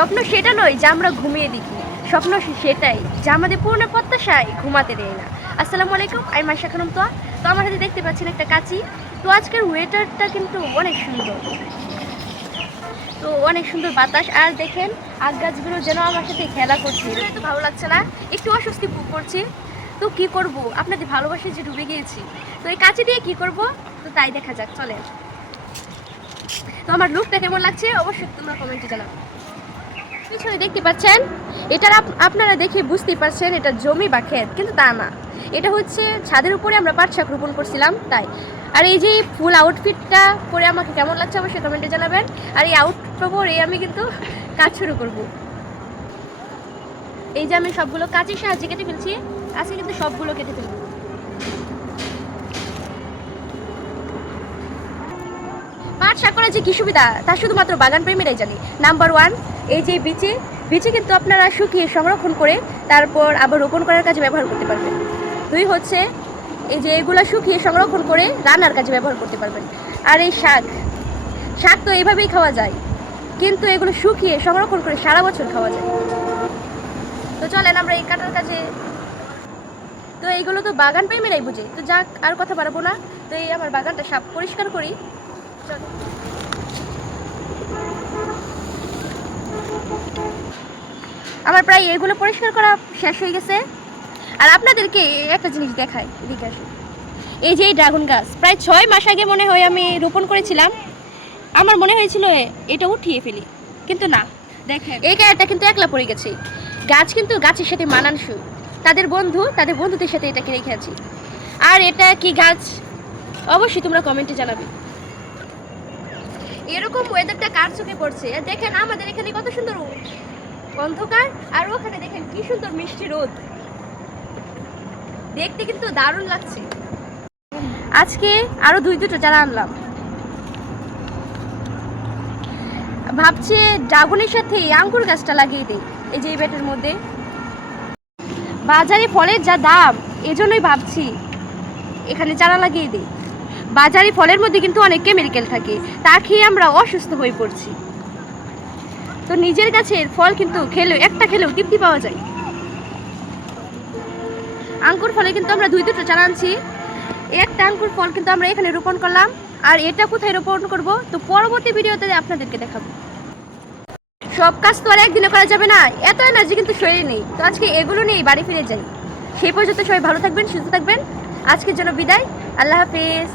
স্বপ্ন সেটা নয় যে আমরা ঘুমিয়ে দেখি, স্বপ্ন সেটাই যা আমাদের পূর্ণ প্রত্যাশায় ঘুমাতে দেয় না। আসসালামু আলাইকুম, আমি মাইশা খানম। তো আমার হাতে দেখতে পাচ্ছেন একটা কাঁচি। তো আজকের ওয়েদারটা কিন্তু অনেক সুন্দর, তো অনেক সুন্দর বাতাস। আর দেখেন আগ গাছগুলো যেন আমার সাথে খেলা করছে, তো ভালো লাগছে না, একটু অস্বস্তি করছে। তো কি করব, আপনাদের ভালোবাসে যে ডুবে গিয়েছি। তো এই কাঁচি দিয়ে কি করব, তো তাই দেখা যাক, চলে। তো আমার লুকটা কেমন লাগছে অবশ্যই তোমরা কমেন্টে জানাও। পিছনে দেখতে পাচ্ছেন, এটা আপনারা দেখে বুঝতেই পারছেন এটা জমি বা ক্ষেত, কিন্তু তা না, এটা হচ্ছে ছাদের উপরে আমরা পাট শাক রোপণ করছিলাম তাই। আর এই যে ফুল আউটফিটটা পরে আমাকে কেমন লাগছে অবশ্যই কমেন্টে জানাবেন। আর এই আউটফিটটা পরে আমি কিন্তু কাজ শুরু করব। এই যে আমি সবগুলো কাঁচির সাহায্যে কেটে ফেলছি, আজকে কিন্তু সবগুলো কেটে ফেলবো। পাট শাক করার যে কি সুবিধা তা শুধুমাত্র বাগান প্রেমীরাই জানি। নাম্বার 1, এই যে বীজে কিন্তু আপনারা শুকিয়ে সংরক্ষণ করে তারপর আবার রোপণ করার কাজে ব্যবহার করতে পারবেন। 2 হচ্ছে এই যে এগুলো শুকিয়ে সংরক্ষণ করে রান্নার কাজে ব্যবহার করতে পারবেন। আর এই শাক তো এইভাবেই খাওয়া যায়, কিন্তু এগুলো শুকিয়ে সংরক্ষণ করে সারা বছর খাওয়া যায়। তো চলেন আমরা এই কাটার কাজে, তো এইগুলো তো বাগান প্রেমীরাই বুঝে। তো যাক, আর কথা বাড়াবো না, তো এই আমার বাগানটা সাপ পরিষ্কার করি। চলো, আমার প্রায় এগুলো পরিষ্কার করা শেষ হয়ে গেছে। আর আপনাদেরকে একটা জিনিস দেখাই, এদিকে আসুন। এই যে এই ড্রাগন গাছ প্রায় 6 মাস আগে মনে হয় আমি রোপণ করেছিলাম। আমার মনে হয়েছিল এটা উঠিয়ে ফেলি, কিন্তু না, দেখেন এই গাছটা কিন্তু একলা পড়ে গেছে। গাছ কিন্তু গাছের সাথে মানানসই, তাদের বন্ধুদের সাথে এটাকে রেখে আছি। আর এটা কি গাছ অবশ্যই তোমরা কমেন্টে জানাবে। এরকম ওয়েদারটা কার চোখে পড়ছে? দেখেন আমাদের এখানে কত সুন্দর অন্ধকার, আর ওখানে দেখেন কি সুন্দর মিষ্টি রোদ, দেখতে কিন্তু দারুণ লাগছে। আজকে আরো দুটো চারা আনলাম, ভাবছি ড্রাগনের সাথে আঙ্গুর গাছটা লাগিয়ে দিই। এই যে এই ব্যাটের মধ্যে বাজারে ফলের যা দাম, এজন্যই ভাবছি এখানে চারা লাগিয়ে দিই। বাজারে ফলের মধ্যে কিন্তু অনেক কেমিক্যাল থাকে, তা খেয়ে আমরা অসুস্থ হয়ে পড়ছি। তো নিজের গাছের ফল কিন্তু একটা খেলেও তৃপ্তি পাওয়া যায়। আঙ্গুর ফলে কিন্তু আমরা দুটো চারা আনছি। একটা আঙ্গুর ফল কিন্তু আমরা এখানে রোপণ করলাম, আর এটা কোথায় রোপণ করব তো পরবর্তী ভিডিওতে আপনাদেরকে দেখাবো। সব কাজ তো আর একদিনে করা যাবে না, এত এনার্জি কিন্তু শরীরে নেই। তো আজকে এগুলো নিয়ে বাড়ি ফিরে যাই। সেই পর্যন্ত সবাই ভালো থাকবেন, সুস্থ থাকবেন। আজকের জন্য বিদায়, আল্লাহ হাফেজ।